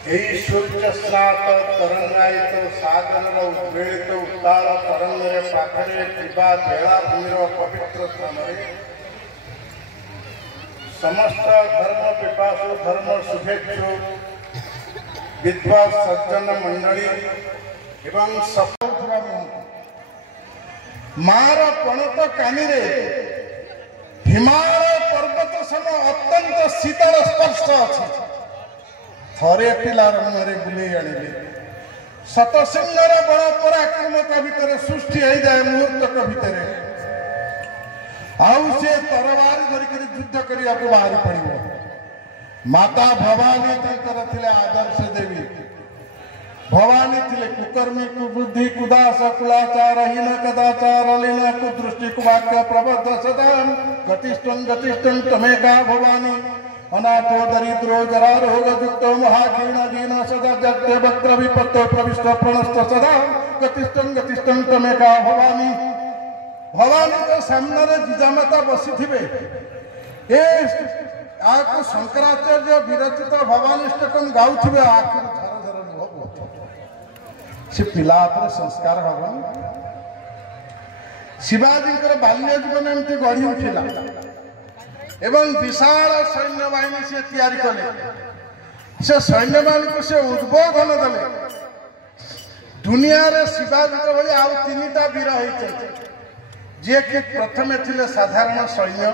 सूर्य स्नात तरंगायित सागर उद्वेलित उत्ताल तरंगे पाखरे बेलाभूमिर पवित्र स्थान समस्त धर्म पिपासु धर्म शुभेच्छु विद्वान सज्जन मंडली एवं सफल मार पणत कानी हिमालय पर्वत सम अत्यंत शीतल स्पर्श अच्छी थरे पिलार मुहरे बुले आनिले शतसिंहर बड़ पराक्रमता भितर सृष्टि हो जाए मुहूर्तक भितर आउ से तरवार धरिक युद्ध करने को बाहरी पड़ो। माता भवानी थिले आदर्श देवी भवानी थिले कुकर्मी कुबुद्धि कुदास कुलाचार हीन कदाचार लीन कुदृष्टि कुवाक्य प्रबद्ध सदा गतिष्ठं गतिष्ठं तमेका भवानी अनाथो दरिद्रो जरा रोगयुक्तो महाक्षीण दीन सदा जगते वक्र विपत्तो प्रविष्ट प्रणस्त सदा गतिष्ठं गतिष्ठं तमेका भवानी। भवानी के सामने जिजामाता बसी थे ए आको शंकराचार्य विरचित भवानीष्टकम गाउथिबे आखिर झर झर लुह से पिला पर संस्कार हवन। शिवाजी बाल्य जीवन एमती गढ़ी उठिला एवं विशाल सैन्य बाहिनी से तैयारी कले से सैन्य बाहिनी को से उद्बोधन देले दुनिया रे शिवाजी के भली आउ तीनटा वीर होइछे जे कि प्रथमे थिले साधारण सैन्य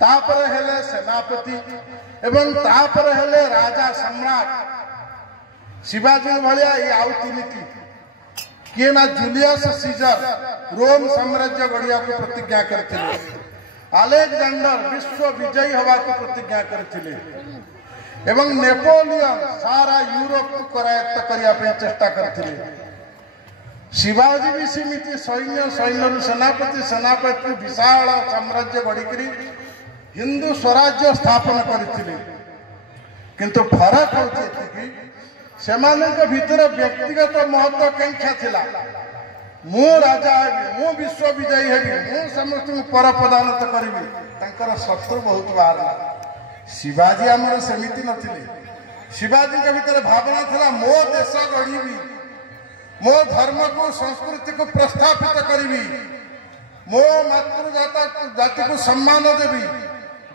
तापर हेले सेनापति एवं तापर हेले राजा सम्राट। शिवाजी भलिया ये आउ तीनटी किए ना जूलियस सीजर रोम साम्राज्य गढ़िया को प्रतिज्ञा करथिले अलेक्जेंडर विश्व विजयी हवा को प्रतिज्ञा करथिले एवं नेपोलियन सारा यूरोप को करायत्त करिया पे चेष्टा करथिले। शिवाजी भी सीमित सैन्य सैन्य सेनापति सेनापति विशाल साम्राज्य गढ़ी हिंदू स्वराज्य स्थापन करथिले किंतु फरक होचे कि सेमानक भीतर व्यक्तिगत महत्वाकांक्षा थिला मु राजा हेबी मु विश्व विजयी हेबी मु समस्त पर प्रदान करी तांकर शत्रु बहुत बाहर। शिवाजी आमर सेमिति नथिले शिवाजी के भीतर भावना थिला मो देश गढ़ी मो धर्म को संस्कृति को प्रस्थापित करी मो मातृजाता जाति को सम्मान देवी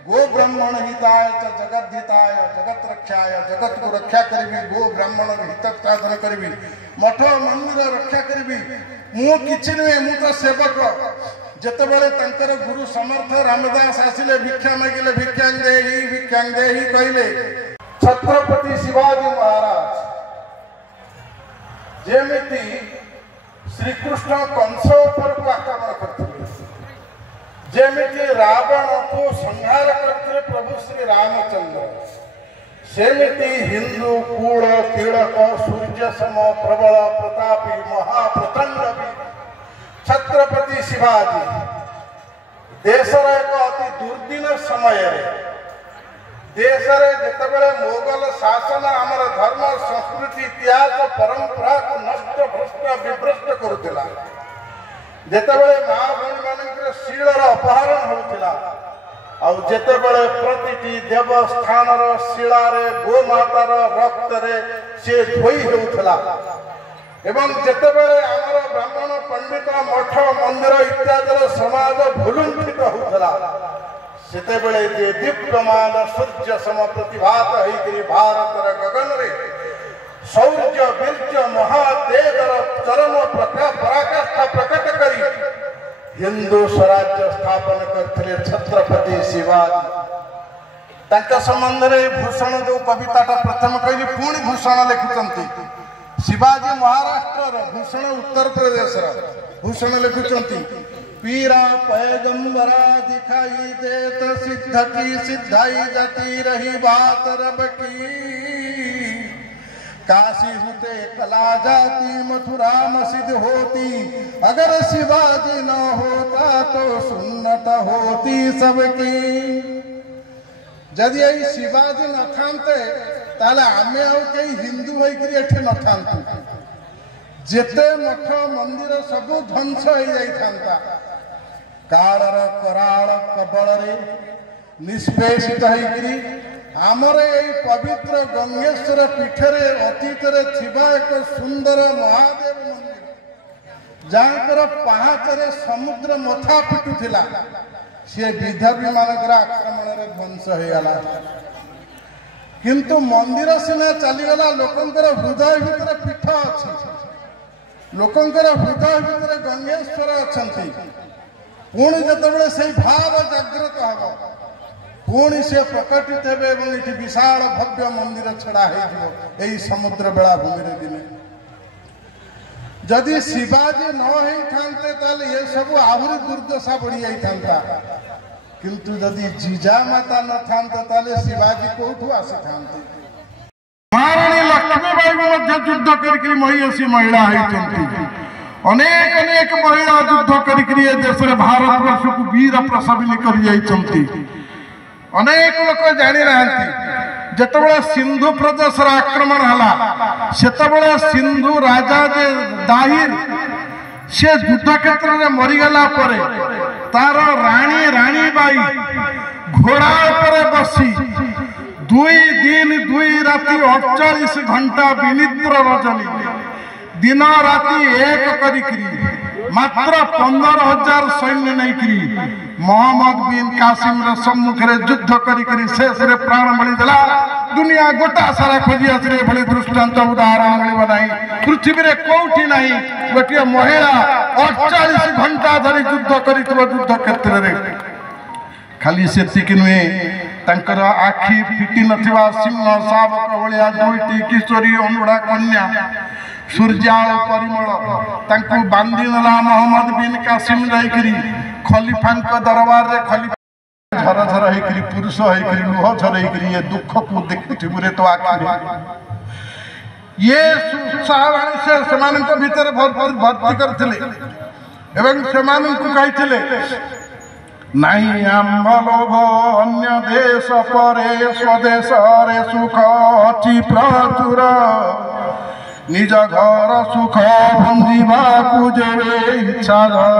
गो ब्राह्मण हिताय च जगत हिताय जगत रक्षाय जगत को रक्षा करी गो ब्राह्मण हित साधन करी मठ मंदिर रक्षा करी मु किछि नुहे मु तो सेवक जते बेले तंकर गुरु समर्थ रामदास आसिले भिक्षा मागिले भिक्षां देहि कहले छत्रपति शिवाजी महाराज जेमिति श्री कृष्ण कंस ऊपर को आक्रमण करथिले जेमिति रावण को संहार करथिले प्रभु श्री रामचंद्र सेमिति हिंदू कूल पीड़क सूर्य सम प्रबल प्रतापी महाप्रचंड छत्रपति शिवाजी देशर एक अति दुर्दिन समय देश जितेबाला मोगल शासन आमर धर्म संस्कृति इतिहास परंपरा को नष्ट भ्रष्ट विभ्रष्ट करुला जितेबाला माँ भौणी मान शीलर अपहरण होता आउ जितेबाला प्रतिटी देवस्थान शिलार गोमातार रक्त से धोई होता एवं जितेबाला आमर ब्राह्मण पंडित मठ मंदिर इत्यादि समाज भुलुंठित होता सेतेबेले जे दीप्यमान सूर्य सम प्रतिभात होई भारतर गगन रे शौर्य वीर्य महातेजर चरम पराकाष्ठा प्रकट करी हिंदू स्वराज्य स्थापन करथिले छत्रपति शिवाजी। तांका संबंध रे भूषण जो कविताटा प्रथम कहली पुणी भूषण लिखुचंती शिवाजी महाराष्ट्र भूषण उत्तर प्रदेश भूषण लिखुचंती पीरा पैगंबरा दिखाई देत सिद्ध की सिद्धाई जाती रही बात रब की काशी होते कला जाती मथुरा मस्जिद होती अगर शिवाजी न होता तो सुन्नत होती सबकी। जदि यही शिवाजी न थांते ताले आमे आउ कई हिंदू होइकरी एठे न थांतु जेते मठ मंदिर सब ध्वंस हो जाई थांता कालर कराल कबल रे निष्पेषित होइकरी आमर यही पवित्र गंगेश्वर पीठरे अतीतरे थिबा एक सुंदर महादेव मंदिर जहाँकर पहाचरे समुद्र मथा पिटुला सी विधवी मानकर आक्रमण ध्वंस हो गला किंतु मंदिर सीना चलीगला लोकंकर हृदय भितर पीठ अच्छी लोकंकर हृदय भितर गंगेश्वर अच्छा पुणी जिते से भाव जागृत हम पुणी से प्रकटित हे विशाल भव्य मंदिर छड़ा हो समुद्र बेलाभूमि दिने जदि शिवाजी न होते ताले ये सब आहरी दुर्दशा बढ़ी जाता किंतु जदि जीजा माता न था ताले शिवाजी कौठू आसी था महाराणी लक्ष्मीबाई युद्ध कर महिषी महिला होती अनेक अनेक महिला युद्ध कर देश भारत वर्ष को वीर प्रसविनी कर अनेक लोक जानी ना जिते सिंधु प्रदेश आक्रमण है से सिंधु राजा जे दाहिर से युद्ध क्षेत्र में मरीगला तार राणी राणी बाई घोड़ा पर बसी 2 दिन 2 राति 48 घंटा विनिद्र रजनी दिन राति एक करी मात्र 15,000 सैन्य नहीं मोहम्मद बिन कासिम सम्मुख युद्ध करी शेष रे प्राण मिलदेला दुनिया गोटा सारा खोजी आसरे भली दृष्टांत उदाहरण मिलव नहीं पृथ्वी रे कोठी नहीं गोटे महिला 48 घंटा धरी युद्ध करी युद्ध क्षेत्र रे खाली सेतिक नुहे तंकर आखि फिटी नथिबा सिंह शावक भलिया 2टी किशोरी अनुड़ा कन्या सूर्याल परिमल तांकु बांधी नला मोहम्मद बिन कासिम जाइकरी खलीफा दरबार रे खलीफा झर झर होकर पुरुष होकर लुह झर होकर ये दुख को देखुरे तो आखिर ये उत्साहवाणी से सेमानक भीतर भर्ती करथिले एवं सेमानक कहिथिले नहीं आम लोभ अन्य देश परे स्वदेश रे सुख अति प्रचुर निज घर सुख भंजीवा जेबे इच्छा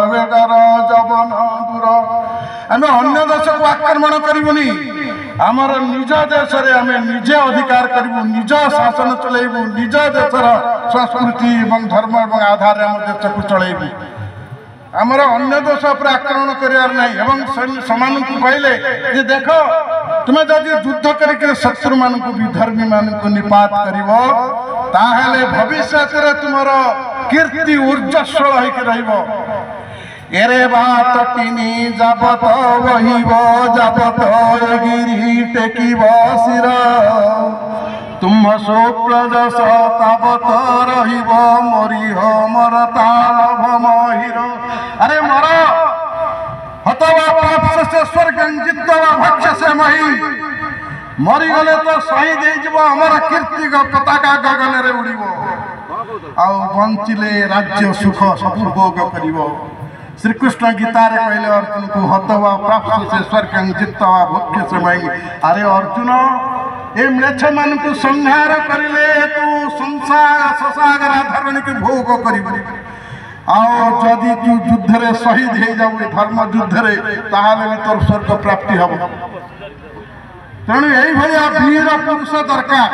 बेगर जबन दूर आम अन्य देश को आक्रमण करूनी आमर निज देश आम निजे अधिकार करूँ निज शासन चलैबू निज देशर संस्कृति और धर्म और आधार आम देश को चलैबू आमर अन्य देश पर आक्रमण करार नहीं समान कहले देख तुम्हें जब युद्ध करके शत्रु मान विधर्मी मान निपात कर भविष्य तुमर कीर्ति ऊर्जस्वल होकर एरे बात टीनी जाबत वहीब जाबत गिरी टेकिब शिर तुम शुक्ल जस ताबत रहिब मरिह मरता महिर अरे मर हतवा पाप से स्वर्ग जितवा भक्ष से मही मरीगले तो शहीद होमर कीर्ति पताका गगन रे उड़ब आ बंचिले राज्य सुख सब भोग कर श्रीकृष्ण गीता रे कहले अर्जुन को हतवा प्राप्त से स्वर्ग जितवा भक्ष से मही अरे अर्जुन ए म्लेच्छ मान को संहार करिले तू संसार ससागर धरणी के भोग करिबो जदि तू युद्ध रे शहीद हो जाऊ धर्म युद्ध रे ताहाले भी तोर स्वर्ग प्राप्ति हम तेणु यही वीर पुरुष दरकार।